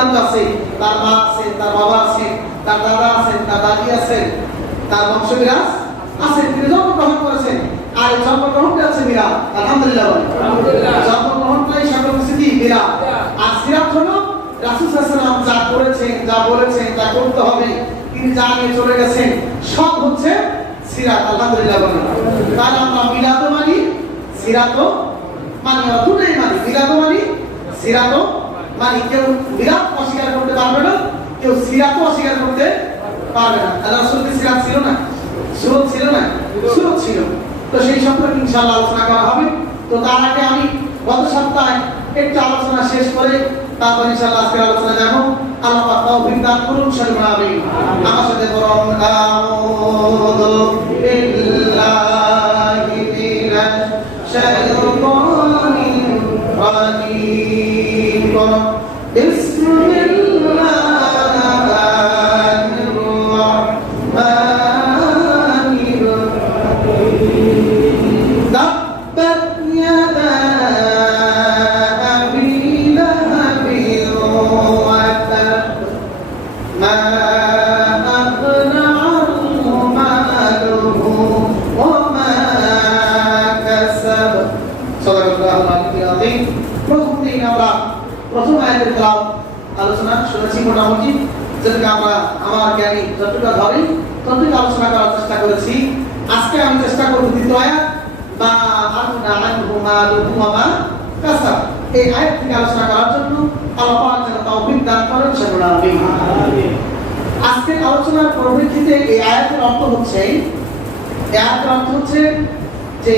আছে, তার মা আছে, তার বাবা আছে, তার দাদা আছে, তার দাদি আছে, তার বংশবিরাজ আছে, তিনি জন্মগ্রহণ করেছেন। আর এই জন্মগ্রহণটা আছে মিরাত। আলহামদুলিল্লাহ, জন্মগ্রহণটাই সকল স্থিতি মিরাত। আর সিরাত হলো রাসূল সাল্লাল্লাহু আলাইহি ওয়াসাল্লাম যা করেছেন, যা বলেছেন, যা করতে হবে, তিনি যা নিয়ে চলে গেছেন, সব হচ্ছে সিরাত। আলহামদুলিল্লাহ বলেন। তাহলে আমরা মিলাদও মানি, সিরাতও মানি, দুটোই মানি। মিলাদও মানি, সিরাতও মানি। কেউ মিলাদ অস্বীকার করতে পারবে না, কেউ সিরাতও অস্বীকার করতে পারবে না। আল্লাহ রাসূলের সিরাত ছিল না, সুরত ছিল না, সুরত ছিল। তো সেই সম্পর্কে ইনশাআল্লাহ আলোচনা করা হবে। তো তার আগে আমি গত সপ্তাহে একটু আলোচনা শেষ করে তারপর ইনশাআল্লাহ আজকের আলোচনা যাব। আল্লাহ পাক তৌফিক দান করুন। শরীফ আমিন। আমার সাথে বলুন আউযু বিল্লাহি মিনাশ শাইতানির রাজিম। বিসমিল্লাহির রাহমানির রাহিম। তাব্বাত ইয়াদা আবি লাহাবিন ওয়া তাব মা আগনা আনহু মালুহু ওয়া মা কাসাব। সাল্লাল্লাহু আলাইহি ওয়া সাল্লাম। প্রথম দিন আমরা প্রথম আয়াতের তেলাওয়াত আলোচনা শুনেছি মোটামুটি, যেটাকে আমরা আমার জ্ঞানী যতটুকু ধরি ততটুকু আলোচনা করার চেষ্টা করেছি। আজকে আমি চেষ্টা করব দ্বিতীয় আয়াত মা আগনা আনহু মালুহু ওয়া মা কাসাব, এই আয়াত থেকে আলোচনা করার জন্য আল্লাহ পাক যেন তৌফিক দান করেন। আমিন। আজকের আলোচনার পরিপ্রেক্ষিতে এই আয়াতের অর্থ হচ্ছে, যে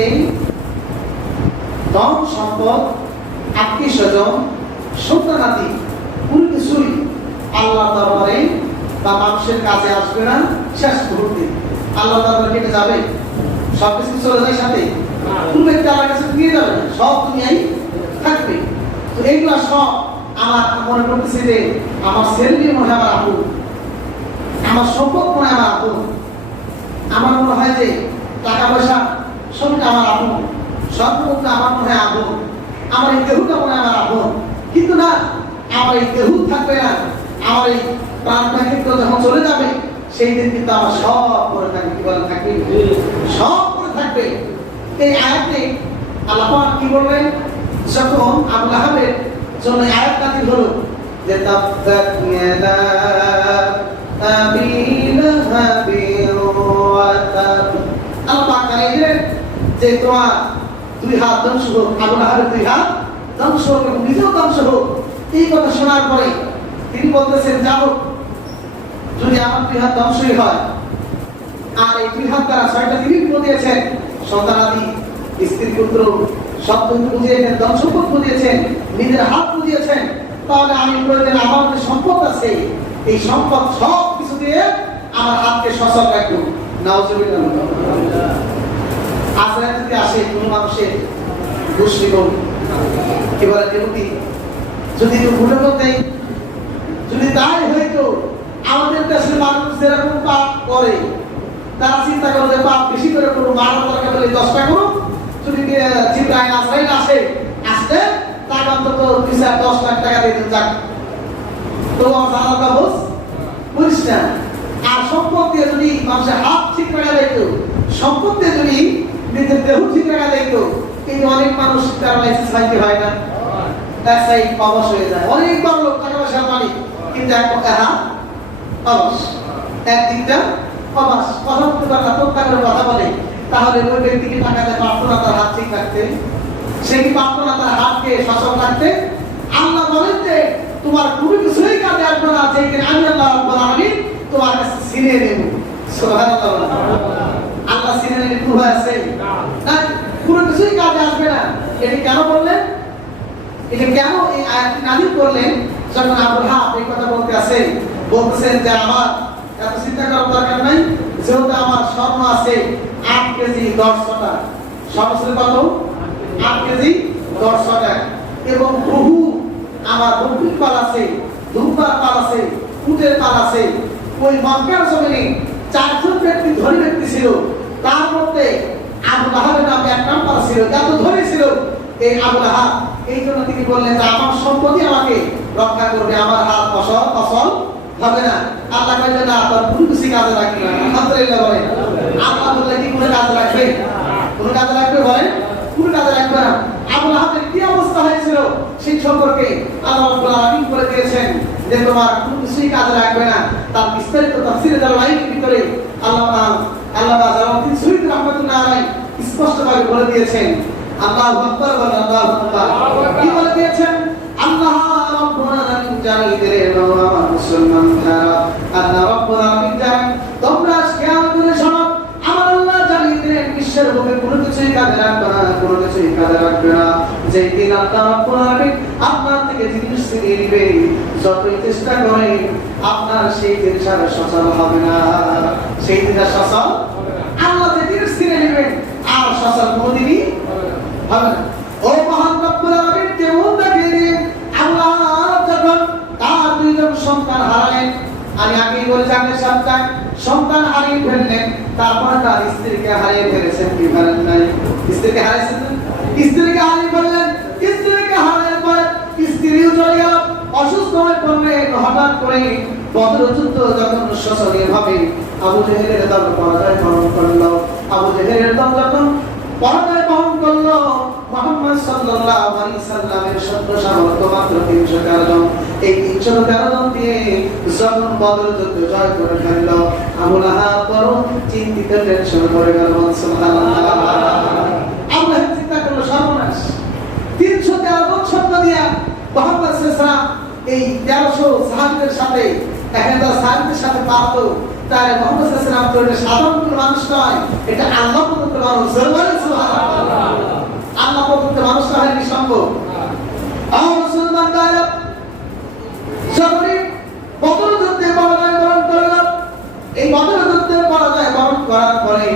ধন সম্পদ, আত্মীয় স্বজন, সন্তানাদি কোনো কিছুই আল্লাহ দরবারে বা মানুষের কাজে আসবে না। শেষ মুহূর্তে আল্লাহ দরবারে কেটে যাবে, সব কিছু চলে যায় সাথে, কোনো ব্যক্তি আল্লাহর কাছে নিয়ে যাবে না, সব দুনিয়ায় থাকবে। তো এইগুলা সব আমার মনে করতেছে যে আমার ছেলে মনে হয় আমার আপন, আমার সম্পদ মনে হয় আমার আপন, আমার মনে হয় যে টাকা পয়সা সবটা আমার আপন, সর্বমুখটা আমার মনে হয় আপন, আমার এই দেহটা মনে হয় আমার আপন। কিন্তু না, আমার এই দেহ থাকবে না, আমার এই প্রাণটা কিন্তু যখন চলে যাবে সেই দিন কিন্তু আমার সব পড়ে থাকবে। কি বলে থাকবে? সব পড়ে থাকবে। এই আয়াতে আল্লাহ পাক কি বললেন? যখন আবু লাহাবের জন্য আয়াত নাযিল হলো যে তাব্বাত ইয়াদা আবি লাহাবিন ওয়া তাব, আল্লাহ পাক জানিয়ে যে তোমার দুই হাত ধ্বংস হোক, আবু লাহাবের দুই হাত ধ্বংস হোক এবং নিজেও ধ্বংস হোক। এই কথা শোনার পরে তিনি বলতেছেন, যাও যদি আমার দুই হাত ধ্বংসই হয়, আর এই দুই হাত দ্বারা ছয়টা জিনিস বুঝিয়েছেন, সন্তানাদি, স্ত্রী পুত্র সব বুঝিয়েছেন, ধন সম্পদ বুঝিয়েছেন, নিজের হাত বুঝিয়েছেন, তাহলে আমি প্রয়োজন আমার যে সম্পদ আছে এই সম্পদ সব কিছু দিয়ে আমার হাতকে সচল রাখবো। নাউজুবিল্লাহ। আজরা যদি আসে কোন মানুষের ঘুষ নিব, কি বলে দেবতি, যদি ভুলে দেয়, যদি তাই হয়তো আমাদের দেশের মানুষ যেরকম পাপ করে তারা চিন্তা করে যে পাপ বেশি করে করবো, মানব দরকার হলে 10টা করো, যদি চিন্তায় আশ্রয় আসে আসলে তার অন্তত 2-10 লাখ টাকা দিয়ে দিন যাক, তো আমার জানাটা হোস বুঝিস না। আর সম্পদ দিয়ে যদি মানুষের হাত ঠিক রাখা দিত, সম্পদ দিয়ে যদি নিজের দেহ ঠিক রাখা দিত, কিন্তু অনেক মানুষ প্যারালাইসিস হয় না, এক সাইড অবশ হয়ে যায়। অনেক বড় লোক, টাকা পয়সার মালিক, কিন্তু এক পক্ষে হাত অবশ, একদিকটা অবশ, কথা বলতে পারে না, তোর টাকার কথা বলে, তাহলে ওই ব্যক্তিকে টাকা দেয় পারতো না তার হাত ঠিক রাখতে, সে কি পারতো না তার হাতকে সচল রাখতে? আল্লাহ বলেন যে তোমার কোনো কিছুই কাজে আসবে না, যে আমি আল্লাহ রাব্বুল আলামিন তোমার কাছে ছিনিয়ে নেব। সুবহানাল্লাহ। আল্লাহ ছিনিয়ে নিতে ভুল আছে না, কোনো কিছুই কাজে আসবে না। এটা কেন বললেন? এটা কেন এই আয়াতটি নাযিল করলেন? যখন আবু লাহাব এই কথা বলতেছেন যে আমার এত চিন্তা করার দরকার নাই, যেহেতু আমার স্বর্ণ আছে 8 কেজি 10 টাকা, স্বর্ণ কত? 8 কেজি 10 টাকা, এবং বহু আমার বকরির পাল আছে, দুম্বার পাল আছে, উটের পাল আছে। ওই মক্কার জমিনে 4 জন ব্যক্তি ধনী ব্যক্তি ছিল, তার মধ্যে আবু লাহাবের নামে এক নাম্বার ছিল, এত ধনী ছিল এই আবু লাহাব। এই জন্য তিনি বললেন যে আমার সম্পত্তি আমাকে রক্ষা করবে, আমার হাত অসল হবে না। আল্লাহ কইলেন না, তোর কোনো কিছু কাজে লাগবে না। আলহামদুলিল্লাহ বলেন। আল্লাহ বললে কি কোনো কাজে লাগবে? কোনো কাজে লাগবে বলেন? কোনো কাজে লাগবে না। আবু লাহাবের কি অবস্থা হয়েছিল সেই সম্পর্কে আল্লাহ রাব্বুল আলামিন বলে দিয়েছেন যে তোমার কোনো কিছুই কাজে লাগবে না। তার বিস্তারিত তাফসীরে জালালাইনের ভিতরে আল্লাহ জালালউদ্দিন সুয়ুতী রাহমাতুল্লাহ আলাইহি স্পষ্টভাবে বলে দিয়েছেন। আল্লাহু আকবার বলেন, আল্লাহু আকবার। কি বলে দিয়েছেন? আল্লাহ রাব্বুল আলামিন জানিয়ে বাবা মুসলমানরা, আল্লাহ রাব্বুল আলামিন জানেন তোমরা খেয়াল করে শোনো। আমার আল্লাহ জানিয়ে দিলেন বিশ্বের বুকে কোনো কিছুই কাজে লাগবে না, কোনো কিছুই কাজে লাগবে না। যেই দিন আল্লাহ রাব্বুল আলামিন আপনার থেকে জিনিস ছিনিয়ে নিবে, যতই চেষ্টা করেন আপনার সেই জিনিসটা সচল হবে না। সেই জিনিসটা সচল আল্লাহ যে জিনিস ছিনিয়ে নেবেন আর সচল কোনোদিনই হবে না। ও মহান রব্বুল আলামিন কেমন দেখিয়ে দিন আল্লাহ যখন তার দুইজন সন্তান হারালেন। আমি আগেই বলেছি আপনি সন্তান হারিয়ে ফেললেন, তারপরে তার স্ত্রীকে হারিয়ে ফেলেছেন। কি ফেলেন নাই? স্ত্রীকে হারিয়েছেন, স্ত্রীকে হারিয়ে ফেললেন। স্ত্রীকে হারানোর পর স্ত্রীও চলে গেল, অসুস্থ হয়ে পড়লেন। হঠাৎ করে বদর যুদ্ধ যখন শোচনীয় ভাবে আবু জেহেলের দল পরাজয় বরণ করলো, আবু জেহেলের দল যখন পরাজয় বরণ করলো, মুহাম্মদ সাল্লাল্লাহু আলাইহি সাল্লামের সৈন্য সামর্থ্য মাত্র 313 জন। এই 313 জন দিয়ে যখন বদর যুদ্ধ জয় করে ফেললো, আবু লাহাব বড় চিন্তিত, টেনশন করে গেল। সুবহানাল্লাহ। আবু লাহাব চিন্তা করলো সর্বনাশ, 313 জন সৈন্য দিয়া মুহাম্মদ সাল্লাল্লাহু আলাইহি সাল্লাম এই 1300 সাহাবীদের সাথে 1000 সাহাবীদের সাথে পারতো। তাই মুহাম্মদ সাল্লাল্লাহু আলাইহি সাল্লাম তো এটা সাধারণ কোনো মানুষ নয়, এটা আল্লাহ প্রদত্ত মানুষ। সুবহানাল্লাহ। আল্লাহ প্রদত্ত মানুষ না হলে কি সম্ভব? মুসলমান ভাইরা, যখনই বদর যুদ্ধে পরাজয় বরণ করলো, এই বদর যুদ্ধে পরাজয় বরণ করার পরে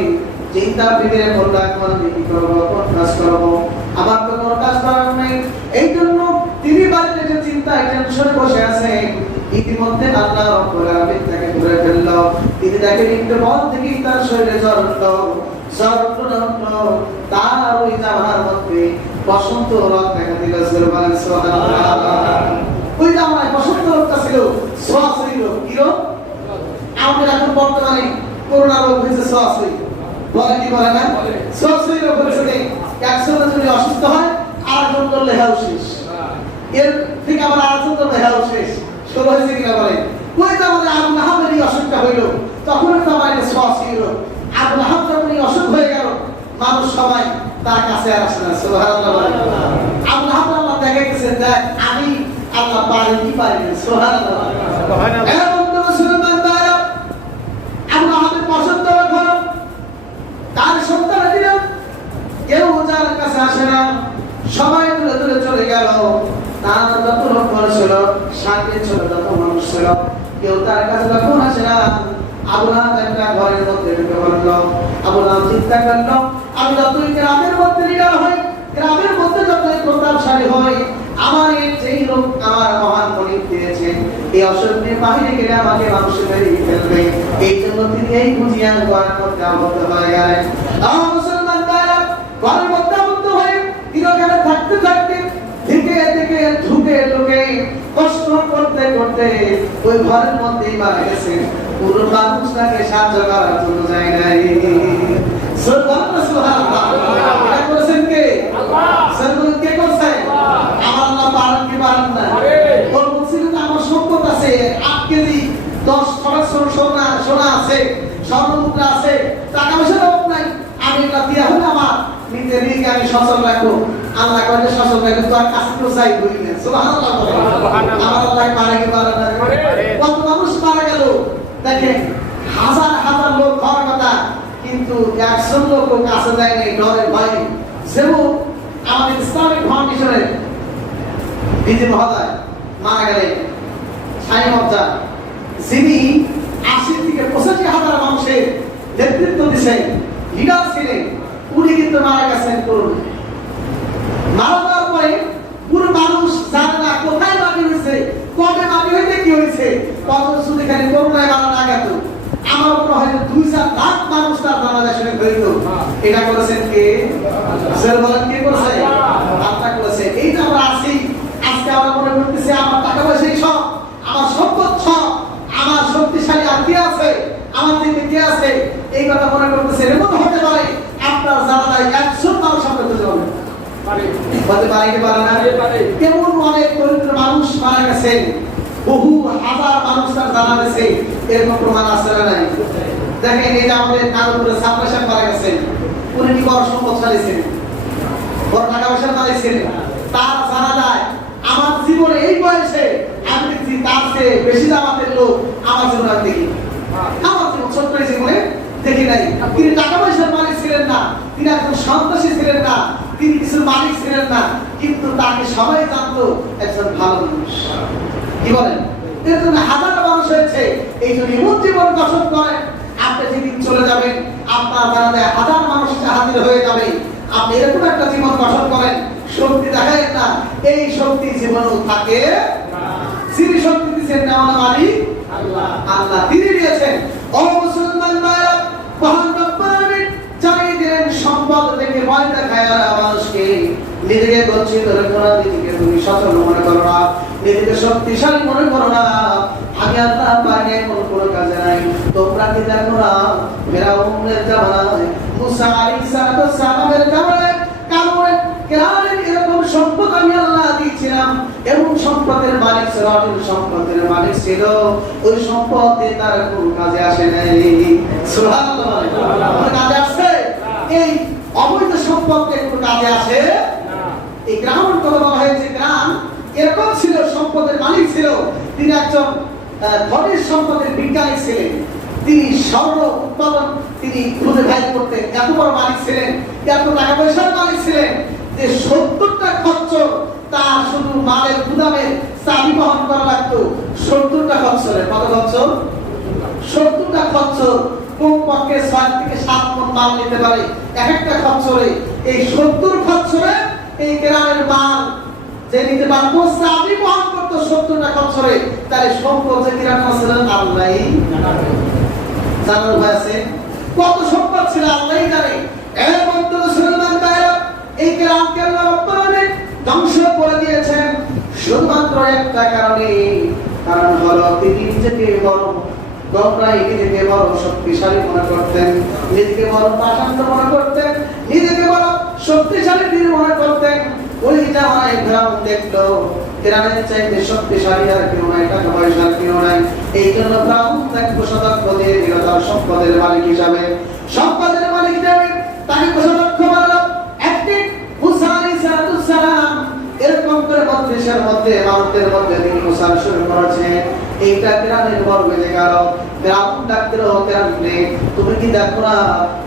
চিন্তা ভিতরে পড়লো, এখন আমি কি করবো, কোন কাজ করবো, আমার তো কোনো কাজ করার নেই। এই জন্য তিনি বাড়িতে যে চিন্তায় টেনশনে বসে আছেন, ইতিমধ্যে আল্লাহ রাব্বুল আলামিন তাকে ধরে ফেললো। তিনি দেখেন একটু বল থেকে তার শরীরে জ্বর উঠলো, তার ওই জামার মধ্যে বসন্ত রোগ দেখা দিল। সুবহানাল্লাহ। ওই জামায় বসন্ত রোগটা ছিল, সরাসরি রোগ। কি রোগ? আমাদের এখন বর্তমানে করোনা রোগ হয়েছে সরাসরি, বলে কি বলে না? সরাসরি রোগ হয়েছে। একজনের যদি অসুস্থ হয় আরেকজন করলে হেলথ শেষ, এর ঠিক আবার আরেকজন করলে হেলথ শেষ। শুরু হয়েছে কিনা বলে? ওই জামানে আবু লাহাবেরই অসুখটা হইল, তখন জামায় সরাসরি রোগ। আবু লাহাব যখন এই অসুখ হয়ে গেল, মানুষ সবাই তার কাছে আর আসে না। সুবহানাল্লাহ। আবু লাহাব আল্লাহ দেখাইতেছে, দেখ আমি আল্লাহ পারি কি পারি না। সুবহানাল্লাহ। সুবহানাল্লাহ। বন্ধু মুসলমান ভাইরা, আবু লাহাবের পছন্দ হলো, তার সন্তান দিল, কেউ যার কাছে আসে না, সবাই দূরে দূরে চলে গেল। তার যত লোক ছিল, সাথে ছিল যত মানুষ ছিল, কেউ তার কাছে যখন আসে না। আবু লাহাব একটা ঘরের মধ্যে ঢুকে পড়লো। আবু লাহাব চিন্তা করলো, আমি যতই গ্রামের মধ্যে লিডার হই, গ্রামের মধ্যে যতই প্রতাপশালী হই, আমার এই যেই লোক আমার মহান মনিব দিয়েছেন, এই অসুখ নিয়ে বাহিরে গেলে আমাকে মানুষ মেরে ফেলবে। এই জন্য তিনি এই বুঝিয়া ঘরের মধ্যে আবদ্ধ হয়ে গেলেন। মুসলমান ভাইরা, ঘরের মধ্যে আবদ্ধ হয়ে তিনি ওখানে থাকতে থাকতে থেকে থেকে ঢুকে ঢুকে কষ্ট করতে করতে ওই ঘরের মধ্যেই মারা গেছেন। পুরো মানুষটাকে সাহায্য করার জন্য যায় নাই। সুবহানাল্লাহ। এটা করেছেন কে? আল্লাহ। সরবত কে করছে? আমার আল্লাহ। পারেন কি পারেন না? ওর বলছিল আমার সম্পদ আছে 8 কেজি 10 সোনা আছে, স্বর্ণমুদ্রা আছে, টাকা পয়সা অভাব নাই, আমি এটা দিয়া হলে আমার নিজের ঋণকে আমি সচল রাখবো। আল্লাহ কইলে সচল রাখবো, তো আর কাছে তো যাই বলি না। সুবহানাল্লাহ। আমার আল্লাহ পারে কি পারে না? কত মানুষ মারা গেল দেখেন, হাজার হাজার লোক হওয়ার কথা, কিন্তু 100 লোক কাছে যায় নাই ডরের ভয়ে। যেমন আমাদের ইসলামিক ফাউন্ডেশনের বিজি মহোদয় মারা গেলেন, সাই মজ্জা, যিনি 80 থেকে 85,000 মানুষের নেতৃত্ব দিচ্ছেন, লিডার ছিলেন, উনি কিন্তু মারা গেছেন করুন। মারা যাওয়ার পরে পুরো মানুষ জানে না কোথায় মাটি হয়েছে, কবে মাটি হইতে কি হয়েছে, কত শুধু খালি করোনায় মারা না গেত। আমার মনে হয় 2-4 লাখ মানুষ তার বাংলাদেশে হইতো। এটা করেছেন কে? বলেন কে করেছে? হতে পারে কি পারে না? কেমন অনেক দরিদ্র মানুষ মারা গেছে, বহু হাজার মানুষ তার জানা গেছে, এরকম প্রমাণ আছে না নাই? দেখেন এই যে আমাদের নাগরপুরে ছাত্র সাহেব মারা গেছেন, উনি কি বড় সম্পদশালী ছিলেন, বড় টাকা পয়সা মালিক ছিলেন? তার জানা যায় আমার জীবনে এই বয়সে আমি দেখছি তার চেয়ে বেশি জামাতের লোক আমার জীবনে আমি দেখি। আমার জীবন ছোট্ট জীবনে দেখি নাই। তিনি টাকা পয়সার মালিক ছিলেন না, তিনি একজন সন্ত্রাসী ছিলেন না, তিনি কিছু মালিক ছিলেন না, কিন্তু তাকে সবাই জানতো একজন ভালো মানুষ। কি বলেন? এর জন্য হাজার মানুষ হয়েছে। এই জন্য এমন জীবন গঠন করেন, আপনি যেদিন চলে যাবেন আপনার জানাতে হাজার মানুষ হাজির হয়ে যাবে। আপনি এরকম একটা জীবন গঠন করেন, শক্তি দেখায় না, এই শক্তি জীবনেও থাকে। যিনি শক্তি দিচ্ছেন আমার মালিক আল্লাহ, আল্লাহ তিনি দিয়েছেন। ও মুসলমান ভাইরা, মহান রব্বুল আলামিন চালিয়ে দিলেন সম্পদ থেকে ভয় দেখায় মানুষকে। নিজেকে গচ্ছিত রেখো না, নিজেকে তুমি সচল মনে করো না, নিজেকে শক্তিশালী মনে করো না। আমি আল্লাহ বাইরে কোনো কাজে নাই। তোমরা কি দেখো না ফেরাউনের জামানায়, মুসা আলাইহিস সালামের জামানায় কারণ কেরামের এরকম সম্পদ আমি আল্লাহ দিয়েছিলাম, এবং সম্পদের মালিক ছিল, সম্পদের মালিক ছিল। ওই সম্পদ দিয়ে তার কোন কাজে আসে নাই। সুবহানাল্লাহ, কোন কাজে আসে? এই অবৈধ সম্পদ কোন কাজে আসে? এই গ্রামের কথা বলা হয়েছে, গ্রাম এরকম ছিল, সম্পদের মালিক ছিল। তিনি একজন খনিজ সম্পদের বিজ্ঞানী ছিলেন। তিনি স্বর্ণ উৎপাদন তিনি খুঁজে বের করতেন। এত বড় মালিক ছিলেন, এত টাকা পয়সার মালিক ছিলেন যে 70টা খচ্চর তার শুধু মালের গুদামের চাবি বহন করা লাগতো। 70টা খচ্চরের কত খচ্চর? 70টা খচ্চর কমপক্ষে 6 থেকে 7 মণ মাল নিতে পারে এক একটা খচ্চরে। এই 70 খচ্চরে এই গ্রামের মাল যে নিতে পারতো, চাবি বহন করতো 70টা খচ্চরে। তাহলে সম্পদ যে গ্রামে ছিল আল্লাহই জানার উপায় আছে। কত সম্পদ ছিল আল্লাহই জানে। এর মধ্যে মুসলমান ভাইরা, এই গ্রামকে আল্লাহ রব্বুল আলামিন ধ্বংস করে দিয়েছেন শুধুমাত্র একটা কারণে। কারণ হলো তিনি নিজেকে বড় গর্বরাই, নিজেকে বড় শক্তিশালী মনে করতেন, নিজেকে বড় পাষাণ্ড মনে করতেন, নিজেকে বড় শক্তিশালী তিনি মনে করতেন। ওই জামানায় ফেরাউন দেখলো ফেরাউনের চাইতে শক্তিশালী আর কেউ নাই, টাকা পয়সার কেউ নাই। এই জন্য ফেরাউন তাকে কোষাধ্যক্ষ দিয়ে দিল তার সম্পদের মালিক হিসাবে। সম্পদের মালিক হিসাবে তাকে কোষাধ্যক্ষ বানালো। একটি মুসা আলাইহিস সালাম এরকম করে মজলিসের মধ্যে মানুষদের মধ্যে তিনি মুসা শুরু করেছে। এইটা গ্রামের বড় বেজে গেল। ফেরাউন ডাকতে রো, ফেরাউনে তুমি কি দেখো না?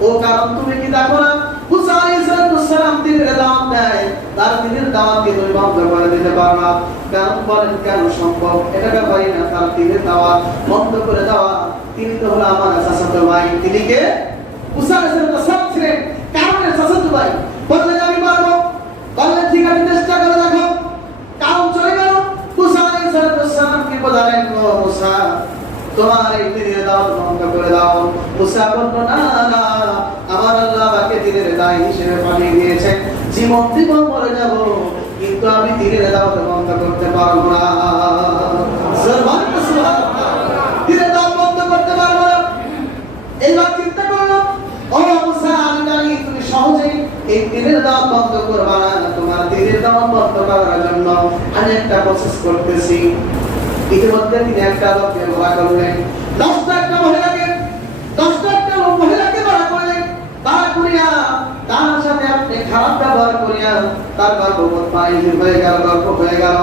ও কারণ তুমি কি দেখো না? মুসা আলাইহিস সালাম দিনের দাওয়াত দেয়, তার দিনের দাওয়াতকে তুমি বন্ধ করে দিতে পারো না। কারণ বলেন কেন সম্ভব? এটা ব্যাপারই না, তার দিনের দাওয়াত বন্ধ করে দেওয়া। তিনি তো হলো আমার চাচাতো ভাই। তিনি কে? মুসা আলাইহিস সালাম ছিলেন কারণের চাচাতো ভাই। বললেন আমি পারবো, বললেন ঠিক আছে চেষ্টা করে দেখো। কারণ চলে গেল। মুসা আলাইহিস সালাম কি বললেন? ও মুসা, তোমার এই দিনের দাওয়াত বন্ধ করে দাও। মুসা বলল না না, আমার আল্লাহ আমাকে দিনের দায় হিসেবে পাঠিয়ে দিয়েছেন, জীবন জীবন মরে যাব, কিন্তু আমি দিনের দাওয়াত বন্ধ করতে পারবো না। সুবহানাল্লাহ, দিনের দাওয়াত বন্ধ করতে পারবো না। এইবার চিন্তা করলো, ও মুসা আমি জানি তুমি সহজেই এই দিনের দাওয়াত বন্ধ করবা না। তোমার দিনের দাওয়াত বন্ধ করার জন্য আমি একটা প্রসেস করতেছি। ইতিমধ্যে তিনি একটা লোককে ভাড়া করলেন, 10টা একটা মহিলাকে, 10টা একটা মহিলাকে ভাড়া করলেন। ভাড়া করিয়া তার সাথে আপনি খারাপ ব্যবহার করিয়া তার গর্ভপাত হয়ে গেল, গর্ভ হয়ে গেল।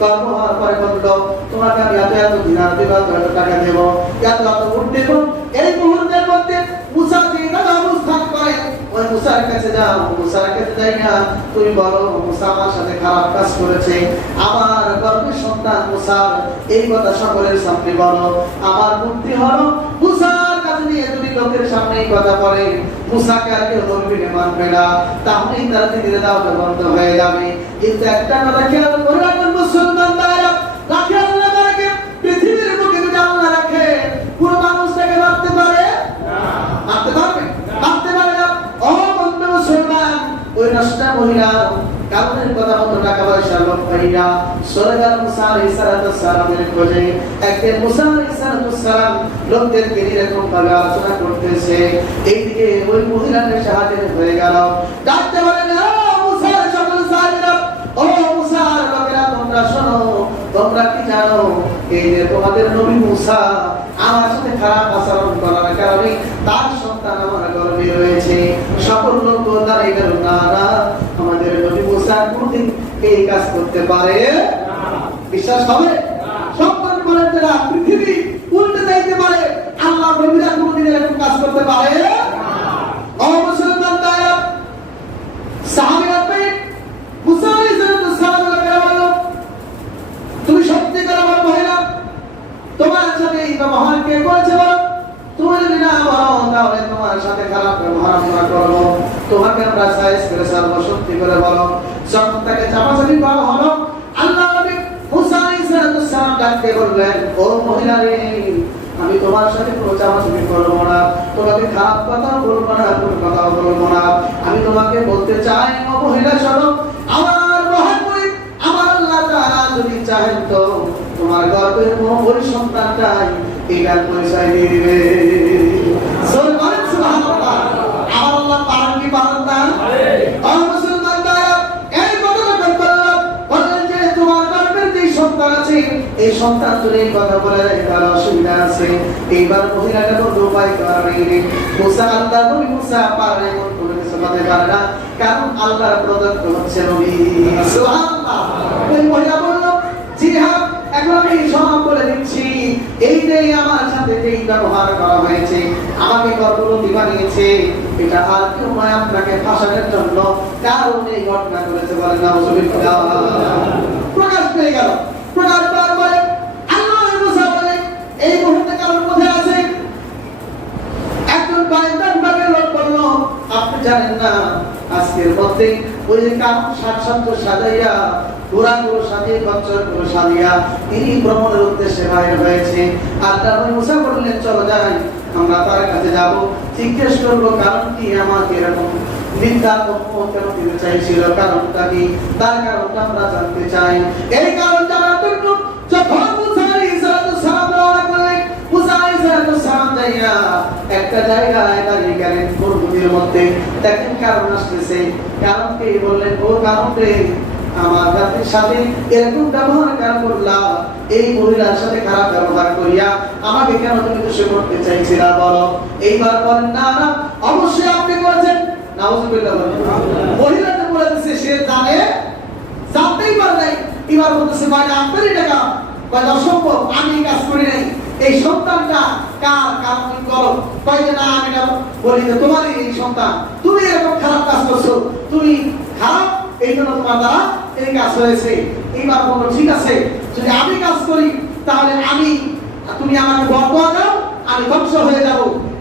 গর্ভ হওয়ার পরে বললো তোমাকে আমি এত এত দিনার দেব, এত টাকা দেবো, এত এত উট দেবো। এই মুহূর্তের মধ্যে মুসা যেটা অবস্থান করে ওই মুসার কাছে যাও। মুসার কাছে যাই না, তুমি বলো মুসা আমার সাথে খারাপ কাজ করেছে, আমার গর্ভের সন্তান মুসা, এই কথা সকলের সামনে বলো। আমার বুদ্ধি হলো মুসার কাছে নিয়ে যদি লোকের সামনে এই কথা বলে, মুসাকে আর কেউ নবীকে মানবে না, তাহলেই তার দিনের দাওয়াত বন্ধ হয়ে যাবে। কিন্তু একটা কথা খেয়াল করে রাখবেন মুসলমান ভাইরা, রাখে আল্লাহ তাআলা পৃথিবীর বুকে যদি আল্লাহ রাখে, পুরো মানুষটাকে মারতে পারে না? মারতে পারবে? মারতে পারে না। ও বন্ধু মুসলমান, ওই নষ্ট মহিলা কারণের কথা মতো টাকা পয়সা লোক পাইয়া চলে গেল মুসা আলাইহিস সালামের খোঁজে। একদিন মুসা আলাইহিস সালাম লোকদেরকে এরকম ভাবে আলোচনা করতেছে, এইদিকে ওই মহিলাদের সাহায্য হয়ে গেল। ডাকতে বলে না মুসার সকল সাহায্য যে তোমাদের নবী মুসা আমার সাথে খারাপ আচরণ করার কারণে তার সন্তান আমার গর্ভে রয়েছে। সকল লোক দাঁড়িয়ে গেল, না না, আমাদের নবী মুসা কোনদিন এই কাজ করতে পারে না। বিশ্বাস হবে? সন্তান বলেন যারা পৃথিবী উল্টে যাইতে পারে, আল্লাহ নবীরা কোনদিন এরকম কাজ করতে পারে না। মুসলমান দায়া সাহাবীরা মুসা আলাইহিস সালাম, তুমি সত্যিকার আমার মহিলা, তোমার সাথে এই ব্যবহার কে করেছে বলো? তুমি যদি না বলো তাহলে তোমার সাথে খারাপ ব্যবহার আমরা করবো, তোমাকে আমরা সাইজ করে ছাড়বো। সত্যি করে বলো। যখন তাকে চাপাচাপি করা হলো, আল্লাহ নবী মুসা আলাইহিস সালাম ডাকতে বললেন, ও মহিলা রে, আমি তোমার সাথে কোনো চাপাচাপি করবো না, তোমাকে খারাপ কথা বলবো না, কোনো কথা বলবো না। আমি তোমাকে বলতে চাই, ও মহিলা শোনো, আমার মহান মালিক আমার আল্লাহ তাআলা যদি চাহেন তো তোমার গর্ভের ওই সন্তানটাই এটার পরিচয় দিয়ে দিবে। সুবহানাল্লাহ। আমার আল্লাহ পারেন কি পারেন না? মুসলমান ভাইরা, এই কথাটা বললাম, বললেন যে তোমার গর্ভের যে সন্তান আছে, এই সন্তান যদি এই কথা বলে তার অসুবিধা আছে। এইবার মহিলাটা কোনো উপায় করার নেই। মুসা আল্লাহ নবী মুসা পারে এমন কোনো কিছু করতে পারে না, কারণ আল্লাহর প্রদত্ত হচ্ছে নবী। সুবহানাল্লাহ। ওই মহিলা বলল, জি হ্যাঁ, এখন আমি সব বলে দিচ্ছি, এই যে আমার সাথে যে ব্যবহার করা হয়েছে, আমাকে গর্ভবতী বানিয়েছে, এটা আর কেউ নয়, আপনাকে ফাঁসানোর জন্য কারণ এই ঘটনা করেছে। বলেন নাউজুবিল্লাহ। প্রকাশ পেয়ে গেল। প্রকাশ পাওয়ার পরে আল্লাহ মুসা বলে, এই মুহূর্তে কারোর মধ্যে আছে একজন বাইদান ভাবে লোক বলল, আপনি জানেন না আজকের মধ্যে ওই যে কারণ সাজসজ্জা সাজাইয়া, ঘোড়াগুলো সাজিয়ে, বাচ্চাগুলো সাজিয়া তিনি ভ্রমণের উদ্দেশ্যে বাইরে হয়েছে। আল্লাহ মুসা বললেন, চলো যাই, আমরা তার কাছে যাব, জিজ্ঞেস করবো কারণ কি, আমাকে এরকম মিথ্যা তথ্য কেন দিতে চাইছিল, কারণটা কি, তার কারণটা আমরা জানতে চাই। এই কারণ জানার জন্য যখন মুসা আলাইহিস সালাম রওনা করলেন, মুসা আলাইহিস সালাম যাইয়া একটা জায়গায় দাঁড়িয়ে গেলেন মরুভূমির মধ্যে। দেখেন কারণ আসতেছে, কারণ কি বললেন, ও কারণ রে, আমার জাতির সাথে এরকম ব্যবহার কেন করলা, এই মহিলার সাথে খারাপ ব্যবহার করিয়া আমাকে কেন তুমি দোষী করতে চাইছিলা বলো? এইবার বলেন, না না, অবশ্যই আপনি করেছেন। নাউজুবিল্লাহ। মহিলাটা বলে দিচ্ছে সে জানে, জানতেই পারে নাই। এবার বলতেছে, ভাই আপনারই টাকা, ভাই অসম্ভব, আমি কাজ করি নাই, এই সন্তানটা কার, কারণ তুমি করো। কয় যে না, আমি না বলি যে তোমারই এই সন্তান, তুমি এরকম খারাপ কাজ করছো, তুমি খারাপ, এই জন্য তোমার দ্বারা এই কাজ হয়েছে। এইবার বলবো, ঠিক আছে, যদি আমি কাজ করি তাহলে আমি, তুমি আমাকে বরদোয়া দাও, আমি ধ্বংস হয়ে যাব।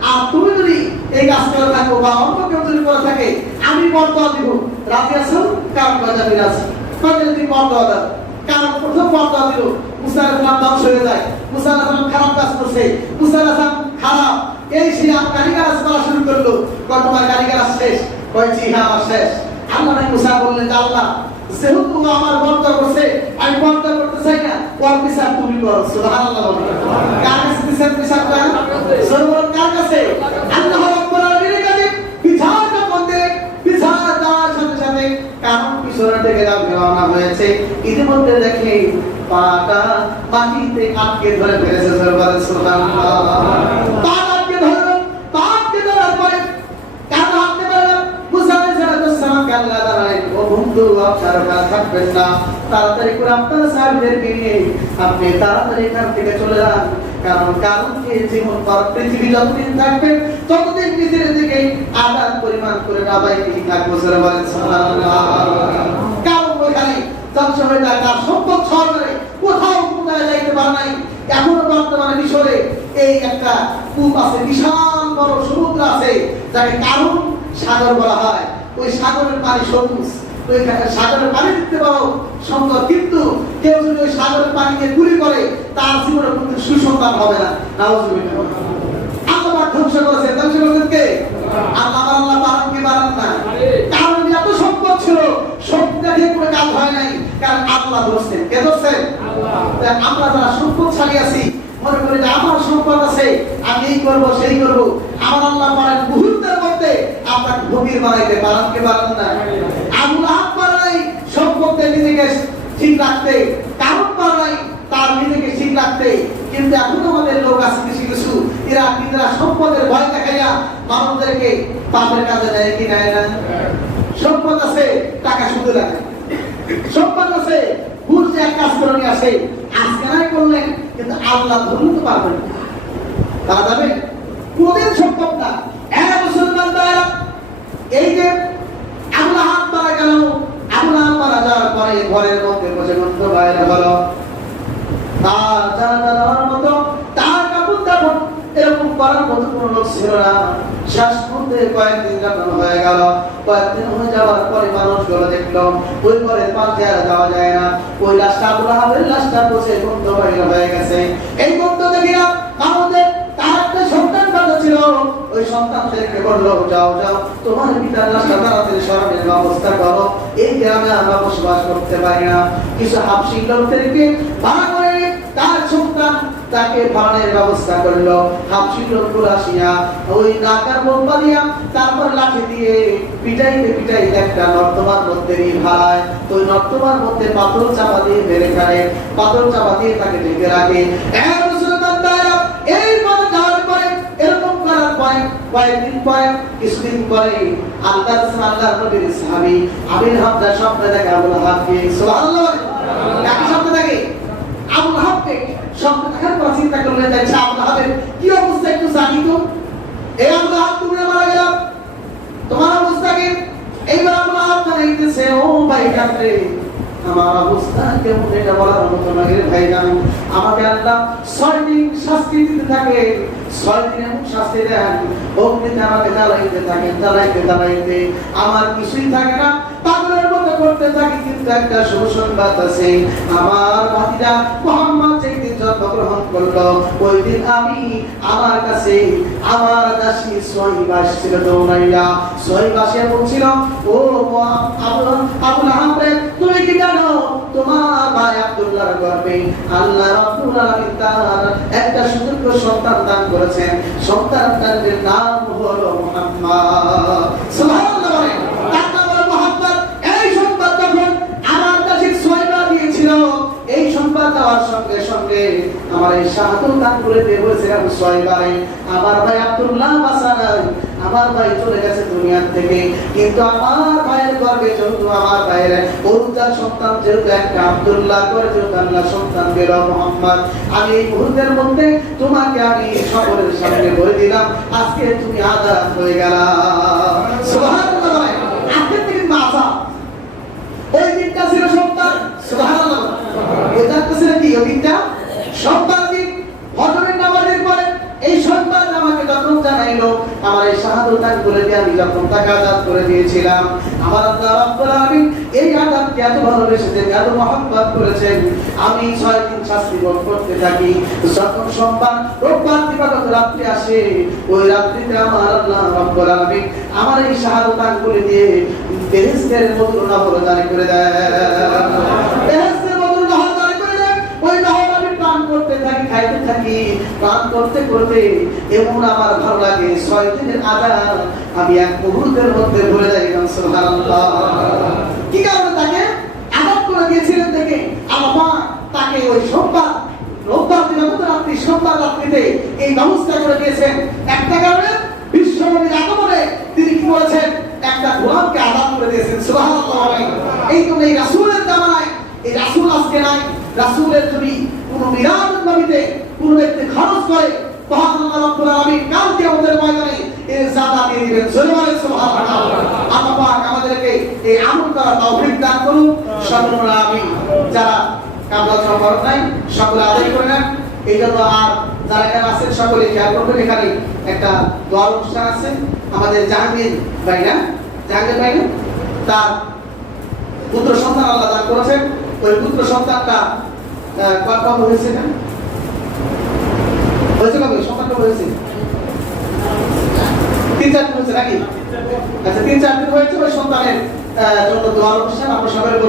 আর তুমি যদি এই কাজ করে থাকো বা অন্য কেউ যদি করে থাকে, আমি বরদোয়া দিব। রাজি আছো? কারণ বাজাবি রাজি, তুমি বরদোয়া দাও। কারণ প্রথম বরদোয়া দিল, মুসা আলাইহিস সালাম ধ্বংস হয়ে যায়। মুসা আলাইহিস সালাম খারাপ কাজ করছে, মুসা আলাইহিস সালাম খারাপ, এই সে গালিগালাজ করা শুরু করলো। তোমার গালিগালাজ শেষ? কয় জি হ্যাঁ, আমার শেষ। আল্লাহ মুসা বললেন, আল্লাহ যেহেতু আমার বর্তা করছে, আমি বর্তা করতে চাই না, ওর বিচার তুমি করো। সুবহানাল্লাহ। কার কাছে বিচার করেন? সর্বর কার কাছে? আল্লাহ রাব্বুল আলামিনের কাছে বিচারটা করতে, বিচার দেওয়ার সাথে সাথে কারণ পিছনে থেকে রওনা হয়েছে। ইতিমধ্যে দেখে পাটা মাটিতে আটকে ধরে ফেলেছে। সুবহানাল্লাহ। পা আটকে ধরলো, পা আটকে ধরার পরে কার হাতে ধরলো? মুসা আলাইহিস সালাম আল্লাহ দাঁড়ায়, ও বন্ধু, আপনারা কাজ থাকবেন না, তাড়াতাড়ি করে আপনার সাহাবীদেরকে নিয়ে আপনি তাড়াতাড়ি এখান থেকে চলে যান। কারণ কি, জীবন পর পৃথিবী যতদিন থাকবে ততদিন পৃথিবীর দিকে আদান পরিমাণ করে নাবাইতে থাকবো। বলেন সুবহানাল্লাহ। কারণ ওইখানে ধ্বংস হয়ে যায়, তার সম্পদ সরকারে কোথাও কোথায় যাইতে পারে নাই। এখনো বর্তমানে মিশরে এই একটা কূপ আছে, বিশাল বড় সমুদ্র আছে, যাকে কারণ সাগর বলা হয়। ওই সাগরের পানি সবুজ, ওই সাগরের পানি দেখতে পাও সুন্দর, কিন্তু কেউ যদি ওই সাগরের পানিকে গুলি করে তার জীবনে কোনো সুসন্তান হবে না। নাউজুবিল্লাহ। আল্লাহ ধ্বংস করেছে, ধ্বংস করেছেন কে? আল্লাহ। আল্লাহ পারেন কি পারেন না? কারণ এত সম্পদ ছিল, সম্পদটা দিয়ে কোনো কাজ হয় নাই, কারণ আল্লাহ ধরছেন। কে ধরছেন? আল্লাহ। আমরা যারা সম্পদশালী আছি, মনে করি যে আমার সম্পদ আছে, আমি এই করবো সেই করবো। আমার আল্লাহ পারেন মুহূর্তের মধ্যে আপনাকে ফকির বানাইতে। পারেন কি পারেন না? আবু লাহাব পারে নাই সম্পদে নিজেকে ঠিক রাখতে, কারণ পারে নাই তার নিজেকে ঠিক রাখতে। কিন্তু এখন আমাদের লোক আছে কিছু কিছু এরা নিজেরা সম্পদের ভয় দেখাইয়া মানুষদেরকে পাপের কাজে নেয় কি নেয় না? সম্পদ আছে টাকা শুধু রাখে, সম্পদ আছে ঘুর যে এক কাজ করে নিয়ে আসে, আজকে নাই করলেন কিন্তু আল্লাহ ধরলে তো পারবেন না, তা যাবে কোনদিন সম্ভব না। মুসলমান ভাইরা, এই যে আবুল আহাব মারা গেল, আবুল আহাব মারা যাওয়ার পরে ঘরের মধ্যে বসে বন্ধু ভাইরা হলো তার জানাজার মতো তার কাপড় দাপড় এরকম করার মতো কোনো লোক ছিল না। শেষ মুহূর্তে কয়েকদিন যখন হয়ে গেল, কয়েকদিন হয়ে যাওয়ার পরে মানুষগুলো দেখলো ওই ঘরের পাশে আর যাওয়া যায় না, ওই লাশটা আবুল আহাবের লাশটা বসে গন্ধ বাইরে হয়ে গেছে। এই গন্ধ দেখিয়া আমাদের তার একটা সন্তান বাচ্চা ছিল, ওই সন্তানদেরকে বললো যাও যাও তোমার পিতার লাশটা তাড়াতাড়ি সরানোর ব্যবস্থা করো, এই গ্রামে আমরা বসবাস করতে পারি না। কিছু হাফসি লোকদেরকে ভাড়া করে তার সন্তান তাকে ভাড়ানোর ব্যবস্থা করলো। হাফসি লোকগুলো আসিয়া ওই নাকার বোম্বা দিয়া তারপর লাঠি দিয়ে পিটাইতে পিটাইতে একটা নর্দমার মধ্যে নিয়ে ভাড়ায়, তো ওই নর্দমার মধ্যে পাথর চাপা দিয়ে মেরে ফেলে, পাথর চাপা দিয়ে তাকে ঢেকে রাখে। এই পথে যাওয়ার পরে এরকম করার পরে কয়েকদিন পরে কিছুদিন পরে আল্লাহর নবীর সাহাবী আবুল হামজা স্বপ্ন দেখে আবুল আহাবকে, সুবহানাল্লাহ, কাকে স্বপ্ন দেখে? আবুল আহাবকে স্বপ্ন দেখার পর চিন্তা করলেন যে আবুল আহাবের কি অবস্থা একটু জানি তো। এই আবুল আহাব তুমি মারা গেল, তোমার অবস্থা কি? এইবার আবুল আহাব জানাইতেছে ও ভাই কাছে আমার অবস্থা কেমন এটা বলার মতো না রে ভাইজান। আমাকে আল্লাহ 6 দিন শাস্তি দিতে থাকে, 6 দিন এমন শাস্তি দেন অগ্নিতে আমাকে জ্বালাইতে থাকেন, জ্বালাইতে আমার কিছুই থাকে না, পাগলের মতো করতে থাকি। কিন্তু একটা শুভ সংবাদ আছে, আমার ভাতিজা মুহাম্মদ যেই দিন জন্মগ্রহণ করলো ওই দিন আমি আমার কাছে আমার দাসী সোহাইবা আসছিল দৌড়াইয়া। সোহাইবা এসে বলছিল ও আবুল আহাব তুমি কি জানো তোমার ভাই আব্দুল্লাহর গর্ভে আল্লাহ রাব্বুল আলামিন তার একটা সুযোগ্য সন্তান দান করেছেন, সন্তানটার নাম হলো মুহাম্মদ। সুবহানাল্লাহ, তার নাম হলো মুহাম্মদ। এই সংবাদ যখন আমার কাছে সোহাইবা দিয়েছিল, এই সংবাদ দেওয়ার সঙ্গে সঙ্গে আমার এই শাহাদত দান করে দিয়ে বলেছিলাম সোহাইবারে আমার ভাই আব্দুল্লাহ বাঁচা নাই, আমার ভাই চলে গেছে দুনিয়া থেকে, কিন্তু আমার ভাইয়ের গর্ভে যেহেতু আমার ভাইয়ের ওরুজার সন্তান যেহেতু একটা আব্দুল্লাহ করে যেহেতু আল্লাহ সন্তান দিল মুহাম্মদ, আমি এই মুহূর্তের মধ্যে তোমাকে আমি সকলের সামনে বলে দিলাম আজকে তুমি আজাদ হয়ে গেলা। সুবহানাল্লাহ, আজকে থেকে মাফা। ওই দিনটা ছিল সন্তান, সুবহানাল্লাহ, ওইটা ছিল কি? ওই দিনটা সন্তান দিন। হজরের নামাজের পরে এই সংবাদ আমাকে যখন জানাইলো, আমার এই শাহাদত দান করে দিয়ে আমি যখন তাকে আজাদ করে দিয়েছিলাম, আমার আল্লাহ রাব্বুল আলামিন এই আজাদকে এত ভালোবেসেছেন, এত মহব্বত করেছেন, আমি 6 দিন শাস্তি ভোগ করতে থাকি। যখন সোমবার রোববার দিবাগত রাত্রি আসে, ওই রাত্রিতে আমার আল্লাহ রাব্বুল আলামিন আমার এই শাহাদত দান করে দিয়ে বেহেশতের মধুর নহর জারি করে দেয়, বেহেশতের মধুর নহর জারি করে দেয়। ওই নহর আমি পান করতে থাকি, খাইতে থাকি, পান করতে করতে এমন আমার ভালো লাগে 6 দিনের আজাদ আমি এক মুহূর্তের মধ্যে ভুলে যাই। সুবহানাল্লাহ, কি কারণে তাকে আজাদ করে দিয়েছিলেন দেখে আল্লাহ তাকে ওই সোমবার রোববার দিবাগত রাত্রি সোমবার রাত্রিতে এই ব্যবস্থা করে দিয়েছেন। একটা কারণে বিশ্বনবীর আগমনে তিনি কি বলেছেন? একটা গোলামকে আজাদ করে দিয়েছেন। সুবহানাল্লাহ, এই তো এই রাসূলের জামানায় এই রাসূল আজকে নাই। রাসূলের যদি কোন মিলাদ নবীতে কোন ব্যক্তি খরচ করে তখন আল্লাহ রাব্বুল আলামিন কালকে আমাদের ময়দানে এই জাদা দিয়ে দিবেন। সুবহানাল্লাহ, আল্লাহ পাক আমাদেরকে এই আমল করার তৌফিক দান করুন। সকলে আমিন। যারা কাবলা সফর নাই সকলে আদায় করে নেন। এই জন্য আর যারা এখানে আছেন সকলে খেয়াল করবেন, এখানে একটা দোয়ার অনুষ্ঠান আছে আমাদের জাহাঙ্গীর ভাই না, জাহাঙ্গীর ভাই তার পুত্র সন্তান আল্লাহ দান করেছেন। ওই পুত্র সন্তানটা কত হয়েছে না হয়েছে কবে সন্তানটা হয়েছে? 3-4 দিন হয়েছে নাকি? আচ্ছা, 3-4 দিন হয়েছে। ওই সন্তানের জন্য দোয়ার অনুষ্ঠান আমরা সবাই